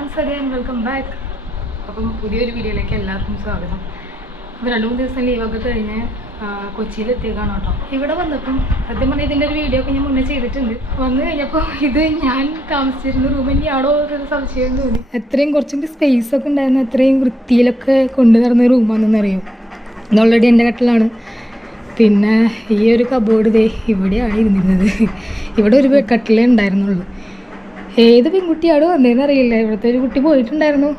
once again welcome back. അപ്പം പുതിയൊരു വീഡിയോയിലേക്ക് എല്ലാവർക്കും സ്വാഗതം. അപ്പോൾ 2-3 ദിവസം ലീവൊക്കെ കഴിഞ്ഞ് കൊച്ചിയിലെത്തിയേക്കാണ് കേട്ടോ. ഇവിടെ വന്നപ്പം സത്യം പറഞ്ഞാൽ ഇതിൻ്റെ ഒരു വീഡിയോ ഒക്കെ ഞാൻ മുന്നേ ചെയ്തിട്ടുണ്ട്. വന്നു കഴിഞ്ഞപ്പോൾ ഇത് ഞാൻ താമസിച്ചിരുന്ന റൂം തന്നെയാണോ എന്നൊരു സംശയം തോന്നി. എത്രയും കുറച്ചും സ്പേസ് ഒക്കെ ഉണ്ടായിരുന്നു, എത്രയും വൃത്തിയിലൊക്കെ കൊണ്ടു നടന്ന റൂമാണെന്ന് അറിയും. ഇത് ഓൾറെഡി എൻ്റെ കട്ടിലാണ്. പിന്നെ ഈ ഒരു കബോർഡ് ദേ ഇവിടെയാണ് ഇരുന്നിരുന്നത്. ഇവിടെ ഒരു കട്ടിലേ ഉണ്ടായിരുന്നുള്ളൂ. ഏത് പെൺകുട്ടിയാണോ വന്നതെന്ന് അറിയില്ല. ഇവിടുത്തെ ഒരു കുട്ടി പോയിട്ടുണ്ടായിരുന്നു.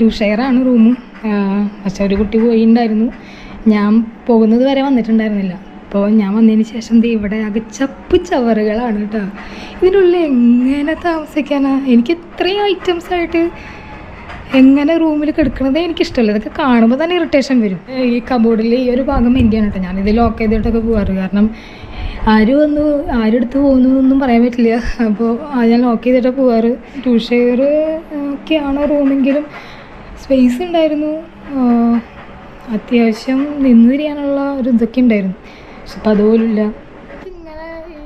2 ഷെയറാണ് റൂമും. പക്ഷെ ഒരു കുട്ടി പോയിട്ടുണ്ടായിരുന്നു. ഞാൻ പോകുന്നത് വരെ വന്നിട്ടുണ്ടായിരുന്നില്ല. അപ്പോൾ ഞാൻ വന്നതിന് ശേഷം ഇവിടെ ആകെ ചപ്പ് ചവറുകളാണ് കേട്ടോ. ഇതിൻ്റെ ഉള്ളിൽ എങ്ങനെ താമസിക്കാനാണ്? എനിക്ക് ഇത്രയും ഐറ്റംസായിട്ട് എങ്ങനെ റൂമിൽ കിടക്കണതേ എനിക്കിഷ്ടമല്ല. ഇതൊക്കെ കാണുമ്പോൾ തന്നെ ഇറിറ്റേഷൻ വരും. ഈ കബോർഡിൽ ഈ ഒരു ഭാഗം എൻ്റെയാണ് കേട്ടോ. ഞാനിത് ലോക്ക് ചെയ്തിട്ടൊക്കെ പോകാറ്. കാരണം ആരെടുത്ത് പോകുന്നു എന്നൊന്നും പറയാൻ പറ്റില്ല. അപ്പോൾ ഞാൻ ലോക്ക് ചെയ്തിട്ട് പോകാറ്. 2 ഷെയർ ഒക്കെയാണ് റൂമെങ്കിലും സ്പേസ് ഉണ്ടായിരുന്നു. അത്യാവശ്യം നിന്ന് തിരിയാനുള്ള ഒരു ഇതൊക്കെ ഉണ്ടായിരുന്നു. പക്ഷെ അപ്പം അതുപോലില്ല. ഇങ്ങനെ ഈ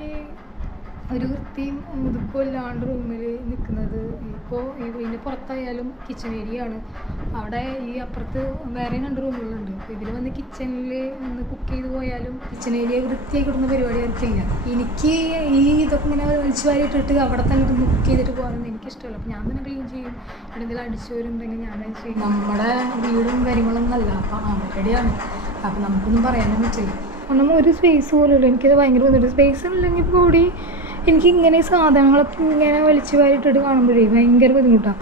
ഒരു വൃത്തിയും ഇതൊക്കെ ഇല്ലാണ്ട് റൂമിൽ നിൽക്കുന്നത്. ഇപ്പോൾ ഇതിൻ്റെ പുറത്തായാലും കിച്ചൺ ഏരിയ ആണ്. അവിടെ ഈ അപ്പുറത്ത് വേറെ 2 റൂമുകളുണ്ട്. അപ്പോൾ ഇവർ വന്ന് കിച്ചണിൽ ഒന്ന് കുക്ക് ചെയ്ത് പോയാലും കിച്ചൺ ഏരിയ വൃത്തിയായി കിട്ടുന്ന പരിപാടി അവർക്കില്ല. എനിക്ക് ഈ ഇതൊക്കെ ഇങ്ങനെ വലിച്ചു വാരിയിട്ടിട്ട് അവിടെ തന്നെ ഇരുന്ന് കുക്ക് ചെയ്തിട്ട് പോകാനൊന്നും എനിക്കിഷ്ടമല്ല. അപ്പോൾ ഞാൻ തന്നെ ക്ലീൻ ചെയ്യും. എന്തെങ്കിലും അടിച്ചു വരുന്നുണ്ടെങ്കിൽ ഞാൻ ചെയ്യും. നമ്മുടെ വീടും കാര്യങ്ങളൊന്നും അല്ല, അപ്പോൾ അവരുടെയാണ്. അപ്പോൾ നമുക്കൊന്നും പറയാനും പറ്റില്ല. ഒന്നും ഒരു സ്പേസ് പോലുമില്ല. എനിക്കത് ഭയങ്കര ബുദ്ധിമുട്ട്. സ്പേസ് ഇല്ലെങ്കിൽ കൂടി എനിക്ക് ഇങ്ങനെ സാധനങ്ങളൊക്കെ ഇങ്ങനെ വലിച്ചു വാരിയിട്ടിട്ട് കാണുമ്പോഴേ ഭയങ്കര ബുദ്ധിമുട്ടാണ്.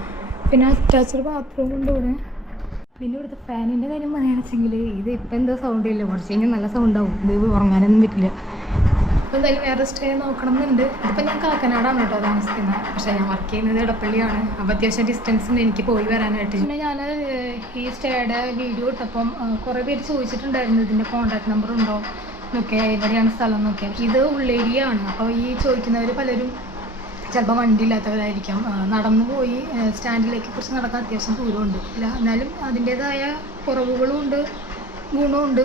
പിന്നെ അറ്റാച്ച്ഡ് ബാത്റൂം ഉണ്ട് ഇവിടെ. പിന്നെ ഇവിടുത്തെ ഫാനിൻ്റെ കാര്യം പറയുകയാണെന്നുവെച്ചെങ്കിൽ ഇത് ഇപ്പം എന്താ സൗണ്ട് ഇല്ല, കുറച്ച് കഴിഞ്ഞാൽ നല്ല സൗണ്ടാവും. ഇത് ഉറങ്ങാനൊന്നും പറ്റില്ല. അപ്പോൾ എന്തായാലും വേറെ സ്റ്റേ നോക്കണം എന്നുണ്ട്. ഇതിപ്പോൾ ഞാൻ കാക്കനാടാണ് കേട്ടോ താമസിക്കുന്നത്. പക്ഷേ ഞാൻ വർക്ക് ചെയ്യുന്നത് ഇടപ്പള്ളിയാണ്. അപ്പോൾ അത്യാവശ്യം ഡിസ്റ്റൻസ് ഉണ്ട് എനിക്ക് പോയി വരാനായിട്ട്. പിന്നെ ഞാൻ ഈ സ്റ്റേയുടെ വീഡിയോ ഇട്ടപ്പം കുറേ പേര് ചോദിച്ചിട്ടുണ്ടായിരുന്നു ഇതിൻ്റെ കോൺടാക്ട് നമ്പർ ഉണ്ടോ എന്നൊക്കെ, എവിടെയാണ് സ്ഥലം എന്നൊക്കെ. ഇത് ഉള്ളേരിയ ആണ്. അപ്പോൾ ഈ ചോദിക്കുന്നവർ പലരും ചിലപ്പോൾ വണ്ടി ഇല്ലാത്തവരായിരിക്കാം. നടന്നു പോയി സ്റ്റാൻഡിലേക്ക് കുറച്ച് നടക്കാൻ അത്യാവശ്യം ദൂരമുണ്ട്. എന്നാലും അതിൻ്റേതായ കുറവുകളും ഉണ്ട്, ഗുണമുണ്ട്.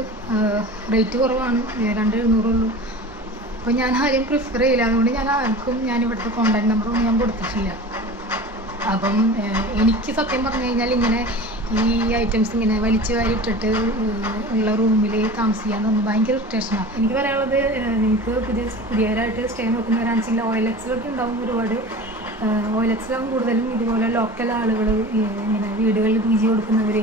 റേറ്റ് കുറവാണ്, 2,700 ഉള്ളൂ. അപ്പോൾ ഞാൻ ആരെയും പ്രിഫർ ചെയ്യില്ല. അതുകൊണ്ട് ഞാൻ ഇവിടുത്തെ കോൺടാക്ട് നമ്പറൊന്നും ഞാൻ കൊടുത്തിട്ടില്ല. അപ്പം എനിക്ക് സത്യം പറഞ്ഞു കഴിഞ്ഞാൽ ഇങ്ങനെ ഈ ഐറ്റംസ് ഇങ്ങനെ വലിച്ചു വാരിയിട്ടിട്ട് ഉള്ള റൂമിൽ താമസിക്കാമെന്ന് ഭയങ്കര ഇറിറ്റേഷനാണ്. എനിക്ക് പറയാനുള്ളത്, നിങ്ങൾക്ക് പുതിയവരായിട്ട് സ്റ്റേ നോക്കുന്നവരാണെന്നുവെച്ചെങ്കിൽ OLXലൊക്കെ ഉണ്ടാവും ഒരുപാട്. OLXലാവും കൂടുതലും ഇതുപോലെ ലോക്കൽ ആളുകൾ ഇങ്ങനെ വീടുകളിൽ PG കൊടുക്കുന്നവർ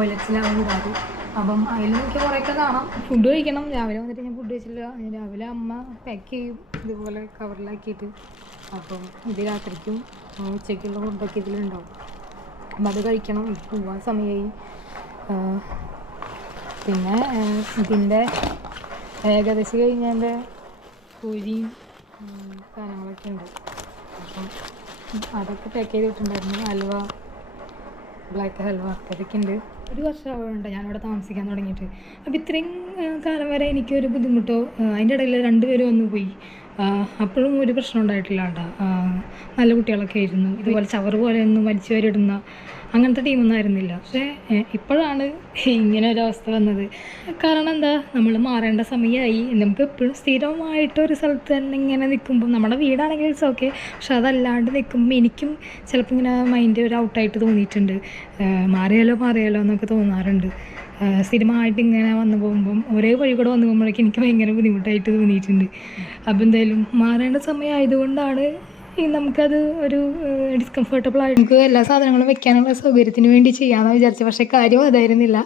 OLXലാവും കൂടാതെ. അപ്പം അതിൽ നോക്കി കുറേയൊക്കെ കാണാം. ഫുഡ് കഴിക്കണം. രാവിലെ വന്നിട്ട് ഞാൻ ഫുഡ് കഴിച്ചില്ല. രാവിലെ അമ്മ പാക്ക് ചെയ്യും ഇതുപോലെ കവറിലാക്കിയിട്ട്. അപ്പം ഇത് രാത്രിക്കും ഉച്ചയ്ക്കുള്ള ഫുഡൊക്കെ ഇതിലുണ്ടാവും. അപ്പം അത് കഴിക്കണം. പോവാൻ സമയമായി. പിന്നെ ഇതിൻ്റെ ഏകദേശം കഴിഞ്ഞതിൻ്റെ കൂലിയും സാധനങ്ങളൊക്കെ ഉണ്ട്. അപ്പം അതൊക്കെ പാക്ക് ചെയ്തിട്ടുണ്ടായിരുന്നു. ഹൽവ, ബ്ലാക്ക് ഹൽവ അതൊക്കെ ഉണ്ട്. 1 വർഷമാവുന്നുണ്ട് ഞാനിവിടെ താമസിക്കാൻ തുടങ്ങിയിട്ട്. അപ്പോൾ ഇത്രയും കാലം വരെ എനിക്കൊരു ബുദ്ധിമുട്ടോ, അതിൻ്റെ ഇടയിൽ 2 പേരും വന്നു പോയി. അപ്പോഴും ഒരു പ്രശ്നം ഉണ്ടായിട്ടില്ല കേട്ടോ. നല്ല കുട്ടികളൊക്കെ ആയിരുന്നു. ഇതുപോലെ ചവറ് പോലെ ഒന്നും വലിച്ചു വരിടുന്ന അങ്ങനത്തെ ടീമൊന്നും ആയിരുന്നില്ല. പക്ഷേ ഇപ്പോഴാണ് ഇങ്ങനെ ഒരവസ്ഥ വന്നത്. കാരണം എന്താ, നമ്മൾ മാറേണ്ട സമയമായി. നമുക്ക് എപ്പോഴും സ്ഥിരമായിട്ടൊരു സ്ഥലത്ത് തന്നെ ഇങ്ങനെ നിൽക്കുമ്പോൾ, നമ്മുടെ വീടാണെങ്കിൽ ഇറ്റ്സ് ഓക്കെ, പക്ഷെ അതല്ലാണ്ട് നിൽക്കുമ്പോൾ എനിക്കും ചിലപ്പോൾ ഇങ്ങനെ മൈൻഡ് ഒരു ഔട്ടായിട്ട് തോന്നിയിട്ടുണ്ട്. മാറിയാലോ എന്നൊക്കെ തോന്നാറുണ്ട്. സ്ഥിരമായിട്ട് ഇങ്ങനെ വന്നു പോകുമ്പം ഒരേ വഴി കൂടെ വന്നു പോകുമ്പോഴേക്കും എനിക്ക് ഭയങ്കര ബുദ്ധിമുട്ടായിട്ട് തോന്നിയിട്ടുണ്ട്. അപ്പോൾ എന്തായാലും മാറേണ്ട സമയമായതുകൊണ്ടാണ് നമുക്കത് ഒരു ഡിസ്കംഫർട്ടബിളായിട്ട് നമുക്ക് എല്ലാ സാധനങ്ങളും വെക്കാനുള്ള സൗകര്യത്തിന് വേണ്ടി ചെയ്യാമെന്ന് വിചാരിച്ചു. പക്ഷേ കാര്യം അതായിരുന്നില്ല.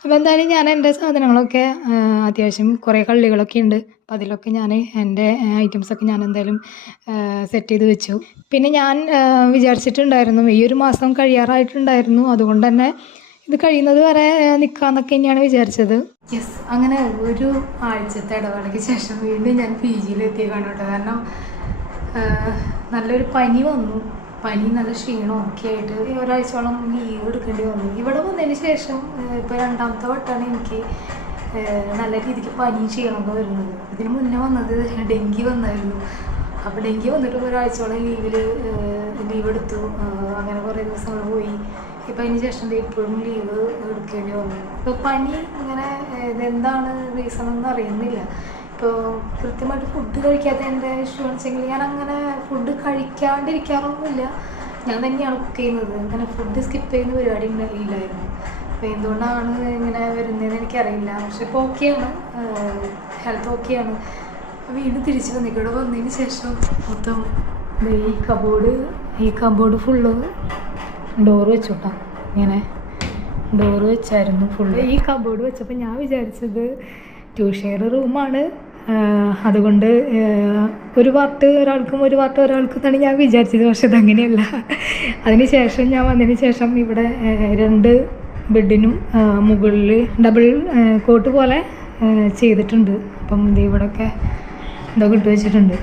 അപ്പോൾ എന്തായാലും ഞാൻ എൻ്റെ സാധനങ്ങളൊക്കെ അത്യാവശ്യം കുറേ കള്ളികളൊക്കെ ഉണ്ട്. അപ്പോൾ അതിലൊക്കെ ഞാൻ എൻ്റെ ഐറ്റംസൊക്കെ ഞാൻ എന്തായാലും സെറ്റ് ചെയ്ത് വെച്ചു. പിന്നെ ഞാൻ വിചാരിച്ചിട്ടുണ്ടായിരുന്നു ഈ ഒരു മാസം കഴിയാറായിട്ടുണ്ടായിരുന്നു. അതുകൊണ്ട് തന്നെ ഇത് കഴിയുന്നത് വരെ നിൽക്കാമെന്നൊക്കെ തന്നെയാണ് വിചാരിച്ചത്. അങ്ങനെ ഒരു ആഴ്ചത്തെ ഇടവേളയ്ക്ക് ശേഷം വീണ്ടും ഞാൻ PGയിൽ എത്തിയേക്കാണ് കേട്ടോ. കാരണം നല്ലൊരു പനി വന്നു. നല്ല ക്ഷീണവും ഒക്കെ ആയിട്ട് ഒരാഴ്ചയോളം ലീവ് എടുക്കേണ്ടി വന്നു. ഇവിടെ വന്നതിന് ശേഷം ഇപ്പോൾ 2ാമത്തെ വട്ടമാണ് എനിക്ക് നല്ല രീതിക്ക് പനി ക്ഷീണമൊക്കെ വരുന്നത്. ഇതിന് മുന്നേ വന്നത് ഡെങ്കി വന്നായിരുന്നു. അപ്പോൾ ഡെങ്കി വന്നിട്ട് ഒരാഴ്ചയോളം ലീവ് എടുത്തു. അങ്ങനെ കുറേ ദിവസങ്ങൾ പോയി. ഇപ്പം അതിന് ശേഷം ഇപ്പോഴും ലീവ് എടുക്കേണ്ടി വന്നു. ഇപ്പോൾ പനി ഇങ്ങനെ ഇതെന്താണ് റീസൺ ഒന്നും അറിയുന്നില്ല. ഇപ്പോൾ കൃത്യമായിട്ട് ഫുഡ് കഴിക്കാത്തതിൻ്റെ ഇഷ്യൂ ആണെന്ന് വെച്ചെങ്കിൽ ഞാൻ അങ്ങനെ ഫുഡ് കഴിക്കാണ്ടിരിക്കാറൊന്നുമില്ല. ഞാൻ തന്നെയാണ് കുക്ക് ചെയ്യുന്നത്. അങ്ങനെ ഫുഡ് സ്കിപ്പ് ചെയ്യുന്ന പരിപാടി ഇല്ലായിരുന്നു. അപ്പോൾ എന്തുകൊണ്ടാണ് ഇങ്ങനെ വരുന്നതെന്ന് എനിക്കറിയില്ല. പക്ഷെ ഇപ്പോൾ ഓക്കെയാണ്, ഹെൽത്ത് ഓക്കെയാണ്. വീണ്ടും തിരിച്ച് വന്നു. ഇവിടെ വന്നതിന് ശേഷം മൊത്തം ഈ കബോർഡ് ഫുള്ള് ഡോറ് വെച്ചോട്ടാ. ഇങ്ങനെ ഡോറ് വെച്ചായിരുന്നു ഫുള്ള്. ഈ കബോർഡ് വെച്ചപ്പോൾ ഞാൻ വിചാരിച്ചത് 2 ഷെയർ റൂമാണ്, അതുകൊണ്ട് ഒരു പാർട്ട് ഒരാൾക്കും ഒരു പാർട്ട് ഒരാൾക്കും എന്നാണ് ഞാൻ വിചാരിച്ചത്. പക്ഷെ അതങ്ങനെയല്ല. അതിന് ഞാൻ വന്നതിന് ശേഷം ഇവിടെ 2 ബെഡിനും മുകളിൽ ഡബിൾ കോട്ട് പോലെ ചെയ്തിട്ടുണ്ട്. അപ്പം ഇവിടെയൊക്കെ ഇതൊക്കെ ഇട്ട് വെച്ചിട്ടുണ്ട്.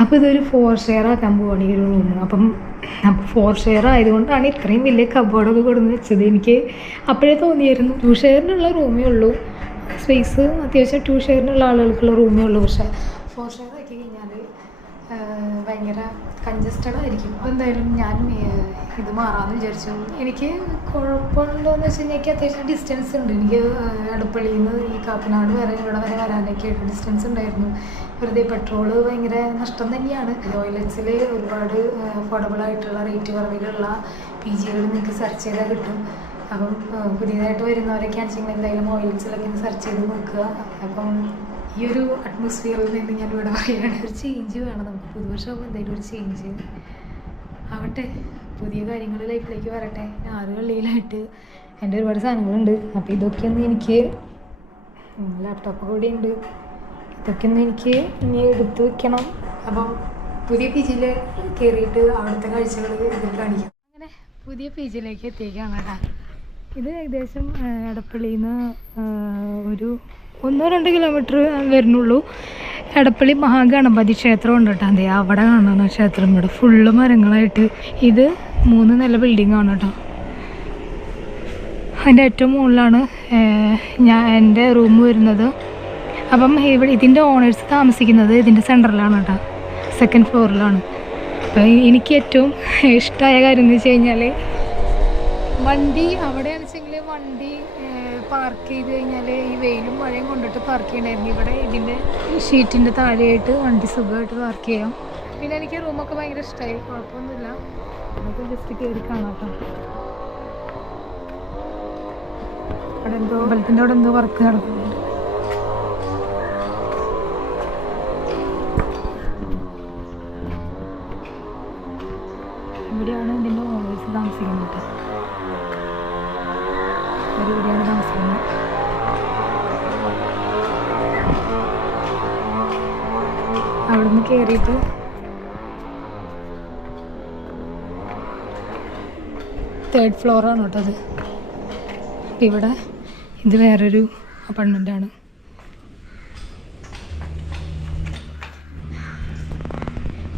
അപ്പോൾ ഇതൊരു 4 ഷെയർ ആക്കാൻ പോവാണ് ഈ ഒരു റൂം. അപ്പോൾ 4 ഷെയർ ആയതുകൊണ്ടാണ് ഇത്രയും വലിയ കബോർഡൊക്കെ കൊടുന്ന് വെച്ചത്. എനിക്ക് അപ്പോഴേ തോന്നിയായിരുന്നു 2 ഷെയറിനുള്ള റൂമേ ഉള്ളൂ സ്പേസ്, അത്യാവശ്യം 2 ഷെയറിനുള്ള ആളുകൾക്കുള്ള റൂമേ ഉള്ളൂ. പക്ഷേ 4 ഷെയർ ആക്കി കഴിഞ്ഞാൽ ഭയങ്കര കൺജസ്റ്റഡ് ആയിരിക്കും. അപ്പോൾ എന്തായാലും ഞാൻ ഇത് മാറാമെന്ന് വിചാരിച്ചു. എനിക്ക് കുഴപ്പമുണ്ടോയെന്ന് വെച്ച് കഴിഞ്ഞാൽ എനിക്ക് അത്യാവശ്യം ഡിസ്റ്റൻസ് ഉണ്ട്. എനിക്ക് അടുപ്പള്ളിയിൽ നിന്ന് ഈ കാക്കനാട് വരെ ഇവിടെ വരെ വരാനൊക്കെ ആയിട്ട് ഡിസ്റ്റൻസ് ഉണ്ടായിരുന്നു. വെറുതെ പെട്രോള് ഭയങ്കര നഷ്ടം തന്നെയാണ്. ടോയ്ലറ്റ്സിൽ ഒരുപാട് അഫോർഡബിൾ ആയിട്ടുള്ള റേറ്റ് കുറവിലുള്ള PGകൾ നിങ്ങൾക്ക് സെർച്ച് ചെയ്താൽ കിട്ടും. അപ്പം പുതിയതായിട്ട് വരുന്നവരൊക്കെ ആണെന്നുവെച്ചെങ്കിൽ എന്തായാലും ഓയിൽസിലൊക്കെ ഒന്ന് സെർച്ച് ചെയ്ത് നോക്കുക. അപ്പം ഈ ഒരു അറ്റ്മോസ്ഫിയറിൽ നിന്ന് ഞാനിവിടെ പറയുകയാണ്, ഒരു ചേഞ്ച് വേണം നമുക്ക്. പുതുവർഷമാകുമ്പോൾ എന്തായാലും ഒരു ചേഞ്ച് ആവട്ടെ, പുതിയ കാര്യങ്ങൾ ലൈഫിലേക്ക് വരട്ടെ. 6 കള്ളിയിലായിട്ട് എൻ്റെ ഒരുപാട് സാധനങ്ങളുണ്ട്. അപ്പോൾ ഇതൊക്കെ ഒന്ന് എനിക്ക്, ലാപ്ടോപ്പ് കൂടി ഉണ്ട്, ഇതൊക്കെ ഒന്ന് എനിക്ക് ഇനി എടുത്ത് വെക്കണം. അപ്പം പുതിയ PGയിൽ കയറിയിട്ട് അവിടുത്തെ കാഴ്ചകൾ ഇതിൽ കാണിക്കാം. അങ്ങനെ പുതിയ PGയിലേക്ക് എത്തിയേക്കാണ് കേട്ടോ. ഇത് ഏകദേശം എടപ്പള്ളിയിൽ നിന്ന് ഒരു 1-2 കിലോമീറ്റർ വരുന്നുള്ളൂ. എടപ്പള്ളി മഹാഗണപതി ക്ഷേത്രം ഉണ്ട് കേട്ടോ. അതെ, അവിടെ കാണുന്ന ക്ഷേത്രം. ഇവിടെ ഫുള്ള് മരങ്ങളായിട്ട്. ഇത് 3 നില ബിൽഡിംഗ് ആണ് കേട്ടോ. അതിൻ്റെ ഏറ്റവും മുകളിലാണ് എൻ്റെ റൂം വരുന്നത്. അപ്പം ഇവിടെ ഇതിൻ്റെ ഓണേഴ്സ് താമസിക്കുന്നത് ഇതിൻ്റെ സെൻറ്ററിലാണ് കേട്ടോ, 2nd ഫ്ലോറിലാണ്. അപ്പോൾ എനിക്ക് ഏറ്റവും ഇഷ്ടമായ കാര്യം എന്ന് വെച്ച് കഴിഞ്ഞാൽ വണ്ടി അവിടെയാണെന്ന് വെച്ചെങ്കിൽ വണ്ടി പാർക്ക് ചെയ്ത് കഴിഞ്ഞാൽ ഈ വെയിലും മഴയും കൊണ്ടിട്ട് പാർക്ക് ചെയ്യണമായിരുന്നു. ഇവിടെ ഇതിൻ്റെ ഷീറ്റിൻ്റെ താഴെയായിട്ട് വണ്ടി സുഖമായിട്ട് പാർക്ക് ചെയ്യാം. പിന്നെ എനിക്ക് റൂമൊക്കെ ഭയങ്കര ഇഷ്ടമായി, കുഴപ്പമൊന്നുമില്ല. നമുക്ക് ജസ്റ്റ് കയറി കാണാം കേട്ടോ. അവിടെ എന്തോ അമ്പലത്തിൻ്റെ അവിടെ എന്തോ വർക്ക് നടക്കുന്നുണ്ട്. ഇവിടെയാണ് ഇതിൻ്റെ ഓഫീസ് താമസിക്കുന്നത് കേട്ടോ. ഇവിടെയാണ് താമസിക്കുന്നത്. അവിടെ നിന്ന് കയറിയിട്ട് തേർഡ് ഫ്ലോറാണ് കേട്ടോ അത്. അപ്പം ഇവിടെ ഇത് വേറൊരു അപ്പാർട്ട്മെൻറ്റാണ്.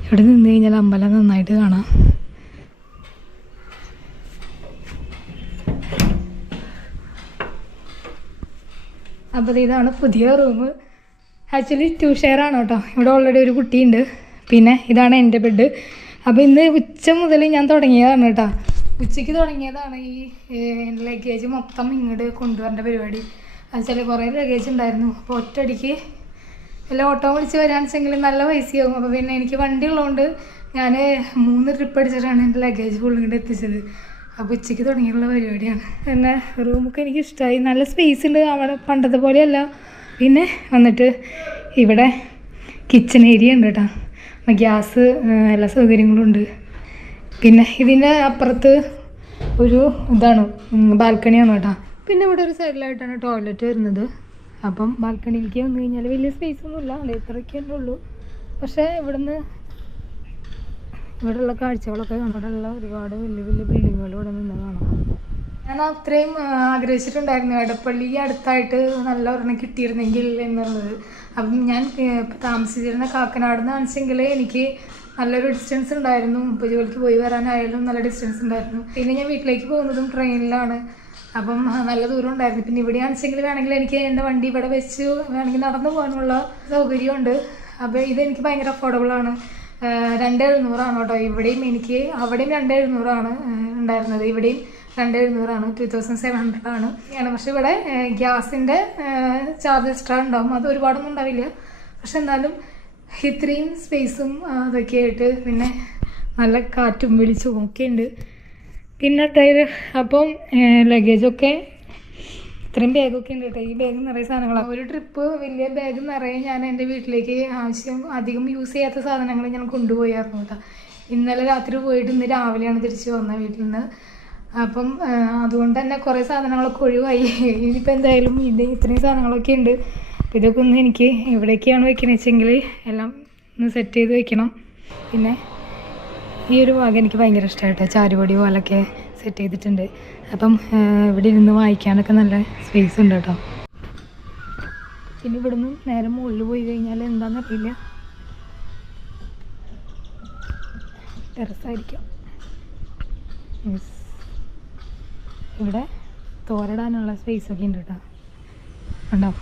ഇവിടെ നിന്ന് കഴിഞ്ഞാൽ അമ്പലം നന്നായിട്ട് കാണാം. അപ്പോൾ ഇതാണ് പുതിയ റൂം. ആക്ച്വലി 2 ഷെയർ ആണ് കേട്ടോ. ഇവിടെ ഓൾറെഡി ഒരു കുട്ടിയുണ്ട്. പിന്നെ ഇതാണ് എൻ്റെ ബെഡ്. അപ്പോൾ ഇന്ന് ഉച്ച മുതൽ ഞാൻ തുടങ്ങിയതാണ് കേട്ടോ. ഉച്ചയ്ക്ക് തുടങ്ങിയതാണ് ഈ ലഗേജ് മൊത്തം ഇങ്ങോട്ട് കൊണ്ടുവരേണ്ട പരിപാടി. എന്നുവെച്ചാൽ കുറേ ലഗേജ് ഉണ്ടായിരുന്നു. അപ്പോൾ ഒറ്റയടിക്ക് വല്ല ഓട്ടോ വിളിച്ച് വരാണെന്നുവെച്ചെങ്കിൽ നല്ല പൈസയാകും. അപ്പോൾ പിന്നെ എനിക്ക് വണ്ടി ഉള്ളതുകൊണ്ട് ഞാൻ 3 ട്രിപ്പ് അടിച്ചിട്ടാണ് എൻ്റെ ലഗേജ് ഫുൾ ഇങ്ങോട്ട് എത്തിച്ചത്. അപ്പോൾ ഉച്ചയ്ക്ക് തുടങ്ങിയുള്ള പരിപാടിയാണ്. പിന്നെ റൂമൊക്കെ എനിക്ക് ഇഷ്ടമായി. നല്ല സ്പേസ് ഉണ്ട്, അവിടെ പണ്ടത്തെ പോലെയല്ല. പിന്നെ വന്നിട്ട് ഇവിടെ കിച്ചൺ ഏരിയ ഉണ്ട് കേട്ടോ. ഗ്യാസ് എല്ലാ സൗകര്യങ്ങളും ഉണ്ട്. പിന്നെ ഇതിൻ്റെ അപ്പുറത്ത് ഒരു ഇതാണ്, ബാൽക്കണിയാണ് കേട്ടോ. പിന്നെ ഇവിടെ ഒരു സൈഡിലായിട്ടാണ് ടോയ്ലറ്റ് വരുന്നത്. അപ്പം ബാൽക്കണിയിലേക്ക് വന്നു കഴിഞ്ഞാൽ വലിയ സ്പേസ് ഒന്നുമില്ല, അല്ലെ ഇത്രയൊക്കെ ഉള്ളൂ. പക്ഷേ ഇവിടെയുള്ള കാഴ്ചകളൊക്കെ കാണാം. ഇവിടെയുള്ള ഒരുപാട് വലിയ വലിയ ബിൽഡിങ്ങുകൾ ഇവിടെ നിന്ന് കാണാം. ഞാൻ അത്രയും ആഗ്രഹിച്ചിട്ടുണ്ടായിരുന്നു എടപ്പള്ളി അടുത്തായിട്ട് നല്ല ഒരെണ്ണം കിട്ടിയിരുന്നെങ്കിൽ എന്നുള്ളത്. അപ്പം ഞാൻ താമസിച്ചിരുന്ന കാക്കനാട് നിന്ന് കാണിച്ചെങ്കിൽ എനിക്ക് നല്ലൊരു ഡിസ്റ്റൻസ് ഉണ്ടായിരുന്നു. ഇപ്പോൾ ജോലിക്ക് പോയി വരാനായാലും നല്ല ഡിസ്റ്റൻസ് ഉണ്ടായിരുന്നു. പിന്നെ ഞാൻ വീട്ടിലേക്ക് പോകുന്നതും ട്രെയിനിലാണ്. അപ്പം നല്ല ദൂരം ഉണ്ടായിരുന്നു. പിന്നെ ഇവിടെ ആണെച്ചെങ്കിൽ വേണമെങ്കിൽ എനിക്ക് എൻ്റെ വണ്ടി ഇവിടെ വെച്ച് വേണമെങ്കിൽ നടന്നു പോകാനുള്ള സൗകര്യമുണ്ട്. അപ്പോൾ ഇതെനിക്ക് ഭയങ്കര അഫോർഡബിളാണ്. 2700 കേട്ടോ. ഇവിടെയും എനിക്ക് അവിടെയും 2700 ഉണ്ടായിരുന്നത്. ഇവിടെയും 2700 2700 ആണ്. പക്ഷെ ഇവിടെ ഗ്യാസിൻ്റെ ചാർജ് എക്സ്ട്രാ ഉണ്ടാവും. അത് ഒരുപാടൊന്നും ഉണ്ടാവില്ല. പക്ഷെ എന്നാലും ഇത്രയും സ്പേസും അതൊക്കെ ആയിട്ട് പിന്നെ നല്ല കാറ്റും വെളിച്ചവും ഒക്കെ ഉണ്ട്. പിന്നെ അപ്പം ലഗേജൊക്കെ ഇത്രയും ബാഗൊക്കെ ഉണ്ട് കേട്ടോ. ഈ ബാഗ് നിറയെ സാധനങ്ങളാണ്. ഒരു ട്രിപ്പ് വലിയ ബാഗ് നിറയെ ഞാൻ എൻ്റെ വീട്ടിലേക്ക് അധികം യൂസ് ചെയ്യാത്ത സാധനങ്ങൾ ഞാൻ കൊണ്ടുപോയായിരുന്നു കേട്ടോ. ഇന്നലെ രാത്രി പോയിട്ട് ഇന്ന് രാവിലെയാണ് തിരിച്ച് വന്നത് വീട്ടിൽ നിന്ന്. അപ്പം അതുകൊണ്ട് തന്നെ കുറേ സാധനങ്ങളൊക്കെ ഒഴിവായി. ഇനിയിപ്പോൾ എന്തായാലും ഇത്രയും സാധനങ്ങളൊക്കെ ഉണ്ട്. അപ്പോൾ ഇതൊക്കെ ഒന്ന് എനിക്ക് എവിടേക്കാണ് വെക്കണമെന്ന് വെച്ചെങ്കിൽ എല്ലാം ഒന്ന് സെറ്റ് ചെയ്ത് വെക്കണം. പിന്നെ ഈ ഒരു ഭാഗം എനിക്ക് ഭയങ്കര ഇഷ്ടമായിട്ടോ. ചാരുപടി പോലൊക്കെ സെറ്റ് ചെയ്തിട്ടുണ്ട്. അപ്പം ഇവിടെ ഇരുന്ന് വായിക്കാനൊക്കെ നല്ല സ്പേസ് ഉണ്ട് കേട്ടോ. പിന്നെ ഇവിടെ നിന്ന് നേരെ മുകളിൽ പോയി കഴിഞ്ഞാൽ എന്താണെന്നറിയില്ല, ടെറസായിരിക്കും. ഇവിടെ തോരടാനുള്ള സ്പേസൊക്കെ ഉണ്ട് കേട്ടോ. ഉണ്ടോ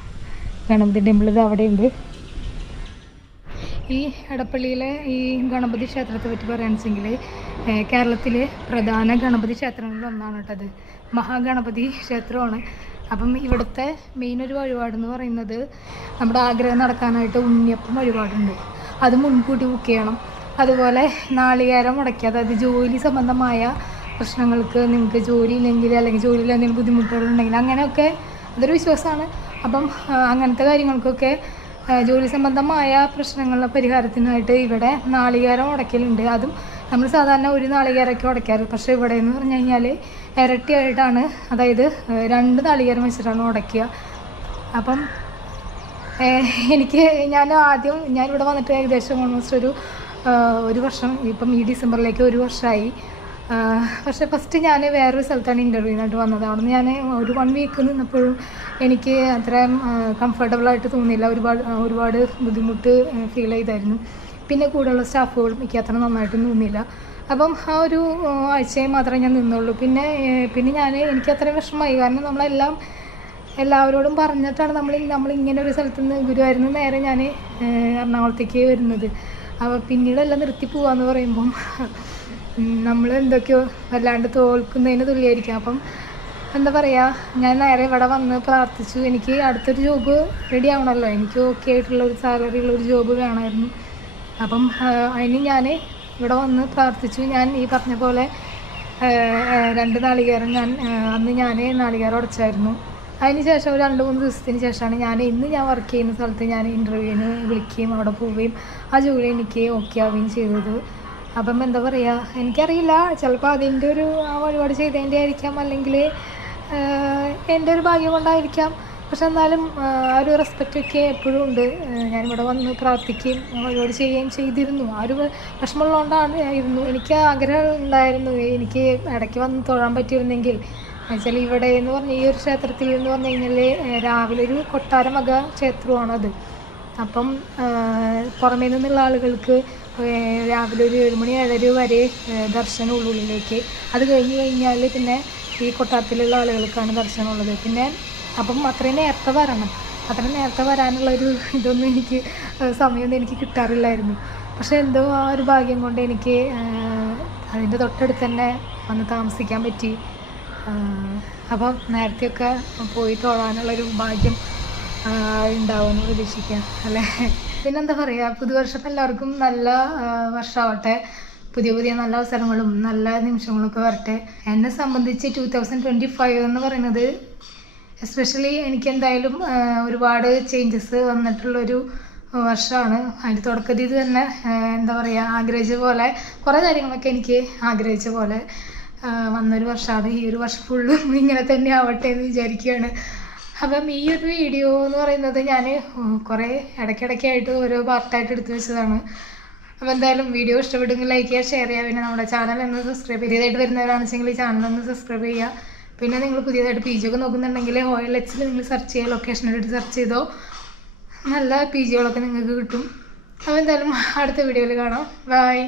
ഗണപതി ടെമ്പിൾ ഇത് അവിടെയുണ്ട്. ഈ എടപ്പള്ളിയിലെ ഈ ഗണപതി ക്ഷേത്രത്തെ പറ്റി പറയുകയാണെന്ന് വെച്ചെങ്കിൽ കേരളത്തിലെ പ്രധാന ഗണപതി ക്ഷേത്രങ്ങളിൽ ഒന്നാണ് കേട്ടത്. മഹാഗണപതി ക്ഷേത്രമാണ്. അപ്പം ഇവിടുത്തെ മെയിൻ ഒരു വഴിപാടെന്ന് പറയുന്നത് നമ്മുടെ ആഗ്രഹം നടക്കാനായിട്ട് ഉണ്ണിയപ്പം വഴിപാടുണ്ട്. അത് മുൻകൂട്ടി ബുക്ക് ചെയ്യണം. അതുപോലെ നാളികേരം മുടക്കി, അതായത് ജോലി സംബന്ധമായ പ്രശ്നങ്ങൾക്ക്, നിങ്ങൾക്ക് ജോലി ഇല്ലെങ്കിൽ അല്ലെങ്കിൽ ജോലിയിൽ എന്തെങ്കിലും ബുദ്ധിമുട്ടുകളുണ്ടെങ്കിൽ അങ്ങനെയൊക്കെ അതൊരു വിശ്വാസമാണ്. അപ്പം അങ്ങനത്തെ കാര്യങ്ങൾക്കൊക്കെ ജോലി സംബന്ധമായ പ്രശ്നങ്ങളുടെ പരിഹാരത്തിനായിട്ട് ഇവിടെ നാളികേരം ഉടക്കലുണ്ട്. അതും നമ്മൾ സാധാരണ ഒരു നാളികേരമൊക്കെ ഉടയ്ക്കാറ്. പക്ഷേ ഇവിടെ എന്ന് പറഞ്ഞു കഴിഞ്ഞാൽ ഇരട്ടിയായിട്ടാണ്, അതായത് 2 നാളികേരം വെച്ചിട്ടാണ് ഉടയ്ക്കുക. അപ്പം ഞാനിവിടെ വന്നിട്ട് ഏകദേശം ഓൾമോസ്റ്റ് ഒരു വർഷം, ഇപ്പം ഈ ഡിസംബറിലേക്ക് 1 വർഷമായി. പക്ഷേ ഫസ്റ്റ് ഞാൻ വേറൊരു സ്ഥലത്താണ് ഇൻ്റർവ്യൂവിനായിട്ട് വന്നത്. അവിടെ നിന്ന് ഞാൻ ഒരു 1 വീക്ക് നിന്നപ്പോഴും എനിക്ക് അത്രയും കംഫർട്ടബിളായിട്ട് തോന്നിയില്ല. ഒരുപാട് ബുദ്ധിമുട്ട് ഫീൽ ചെയ്തായിരുന്നു. പിന്നെ കൂടെയുള്ള സ്റ്റാഫുകളും എനിക്ക് അത്ര നന്നായിട്ടും തോന്നിയില്ല. അപ്പം ആ ഒരു ആഴ്ചയെ മാത്രമേ ഞാൻ നിന്നുള്ളൂ. പിന്നെ എനിക്ക് അത്രയും വിഷമമായി. കാരണം എല്ലാവരോടും പറഞ്ഞിട്ടാണ് നമ്മളിങ്ങനെ ഒരു സ്ഥലത്ത് നിന്ന് ഗുരുവായൂരിൽ നിന്ന് നേരെ ഞാൻ എറണാകുളത്തേക്ക് വരുന്നത്. അപ്പോൾ പിന്നീടെല്ലാം നിർത്തി പോവാന്ന് പറയുമ്പം നമ്മൾ എന്തൊക്കെയോ വല്ലാണ്ട് തോൽക്കുന്നതിന് തുല്യമായിരിക്കും. അപ്പം എന്താ പറയുക, ഞാൻ നേരെ ഇവിടെ വന്ന് പ്രാർത്ഥിച്ചു. എനിക്ക് അടുത്തൊരു ജോബ് റെഡി ആവണമല്ലോ, എനിക്ക് ഓക്കെ ആയിട്ടുള്ളൊരു സാലറി ഉള്ളൊരു ജോബ് വേണമായിരുന്നു. അപ്പം അതിന് ഞാൻ ഇവിടെ വന്ന് പ്രാർത്ഥിച്ചു. ഞാൻ ഈ പറഞ്ഞ പോലെ 2 നാളികേരം അന്ന് നാളികേരം ഉടച്ചായിരുന്നു. അതിന് ശേഷം ഒരു 2-3 ദിവസത്തിന് ശേഷമാണ് ഇന്ന് ഞാൻ വർക്ക് ചെയ്യുന്ന സ്ഥലത്ത് ഞാൻ ഇൻ്റർവ്യൂവിന് വിളിക്കുകയും അവിടെ പോവുകയും ആ ജോലി എനിക്ക് ഓക്കെ ആവുകയും ചെയ്തത്. അപ്പം എന്താ പറയുക, എനിക്കറിയില്ല, ചിലപ്പോൾ അതിൻ്റെ ഒരു വഴിപാട് ചെയ്തതിൻ്റെ ആയിരിക്കാം, അല്ലെങ്കിൽ എൻ്റെ ഒരു ഭാഗ്യം കൊണ്ടായിരിക്കാം. പക്ഷെ എന്നാലും ആ ഒരു റെസ്പെക്റ്റൊക്കെ എപ്പോഴും ഉണ്ട്. ഞാനിവിടെ വന്ന് പ്രാർത്ഥിക്കുകയും വഴിപാട് ചെയ്യുകയും ചെയ്തിരുന്നു. ആ ഒരു വിഷമമുള്ളതുകൊണ്ടായിരുന്നു. എനിക്ക് ആഗ്രഹം ഉണ്ടായിരുന്നു എനിക്ക് ഇടയ്ക്ക് വന്ന് തൊഴാൻ പറ്റിയിരുന്നെങ്കിൽ. എന്നുവെച്ചാൽ ഇവിടെ എന്ന് പറഞ്ഞ ഈ ഒരു ക്ഷേത്രത്തിൽ എന്ന് പറഞ്ഞു കഴിഞ്ഞാൽ രാവിലെ ഒരു കൊട്ടാരം വക ക്ഷേത്രമാണത്. അപ്പം പുറമേ നിന്നുള്ള ആളുകൾക്ക് രാവിലെ ഒരു 7 മണി 7:30 വരെ ദർശനം ഉള്ളിലേക്ക്. അത് കഴിഞ്ഞാൽ പിന്നെ ഈ കൊട്ടാരത്തിലുള്ള ആളുകൾക്കാണ് ദർശനമുള്ളത്. പിന്നെ അപ്പം അത്രയും നേരത്തെ വരണം. അത്രയും നേരത്തെ വരാനുള്ളൊരു സമയമൊന്നും എനിക്ക് കിട്ടാറില്ലായിരുന്നു. പക്ഷെ എന്തോ ആ ഒരു ഭാഗ്യം കൊണ്ട് എനിക്ക് അതിൻ്റെ തൊട്ടടുത്ത് തന്നെ വന്ന് താമസിക്കാൻ പറ്റി. അപ്പം നേരത്തെയൊക്കെ പോയി തൊഴാനുള്ളൊരു ഭാഗ്യം ഉണ്ടാവുമെന്ന് പ്രതീക്ഷിക്കാം അല്ലേ. പിന്നെന്താ പറയുക, പുതുവർഷം എല്ലാവർക്കും നല്ല വർഷമാവട്ടെ. പുതിയ നല്ല അവസരങ്ങളും നല്ല നിമിഷങ്ങളൊക്കെ വരട്ടെ. എന്നെ സംബന്ധിച്ച് 2025 എന്ന് പറയുന്നത് എസ്പെഷ്യലി എനിക്ക് എന്തായാലും ഒരുപാട് ചേഞ്ചസ് വന്നിട്ടുള്ളൊരു വർഷമാണ്. അതിൻ്റെ തുടക്കത്തിൽ തന്നെ എന്താ പറയുക, ആഗ്രഹിച്ച പോലെ കുറേ കാര്യങ്ങളൊക്കെ എനിക്ക് ആഗ്രഹിച്ച പോലെ വന്നൊരു വർഷമാണ്. ഈ ഒരു വർഷം ഫുള്ളും ഇങ്ങനെ തന്നെ ആവട്ടെ എന്ന് വിചാരിക്കുകയാണ്. അപ്പം ഈ ഒരു വീഡിയോ എന്ന് പറയുന്നത് ഞാൻ കുറേ ഇടയ്ക്കിടയ്ക്കായിട്ട് ഓരോ പാർട്ടായിട്ട് എടുത്തു വെച്ചതാണ്. അപ്പോൾ എന്തായാലും വീഡിയോ ഇഷ്ടപ്പെട്ടെങ്കിൽ ലൈക്ക് ചെയ്യുക, ഷെയർ ചെയ്യുക. പിന്നെ നമ്മുടെ ചാനൽ ഒന്ന് സബ്സ്ക്രൈബ് പുതിയതായിട്ട് വരുന്നവരാണെന്നുവെച്ചെങ്കിൽ ഈ ചാനലൊന്ന് സബ്സ്ക്രൈബ് ചെയ്യുക. പിന്നെ നിങ്ങൾ പുതിയതായിട്ട് PG ഒക്കെ നോക്കുന്നുണ്ടെങ്കിൽ OLX നിങ്ങൾ സെർച്ച് ചെയ്യുക, ലൊക്കേഷനായിട്ട് സെർച്ച് ചെയ്തോ, നല്ല PGകളൊക്കെ നിങ്ങൾക്ക് കിട്ടും. അപ്പോൾ എന്തായാലും അടുത്ത വീഡിയോയിൽ കാണാം. ബൈ.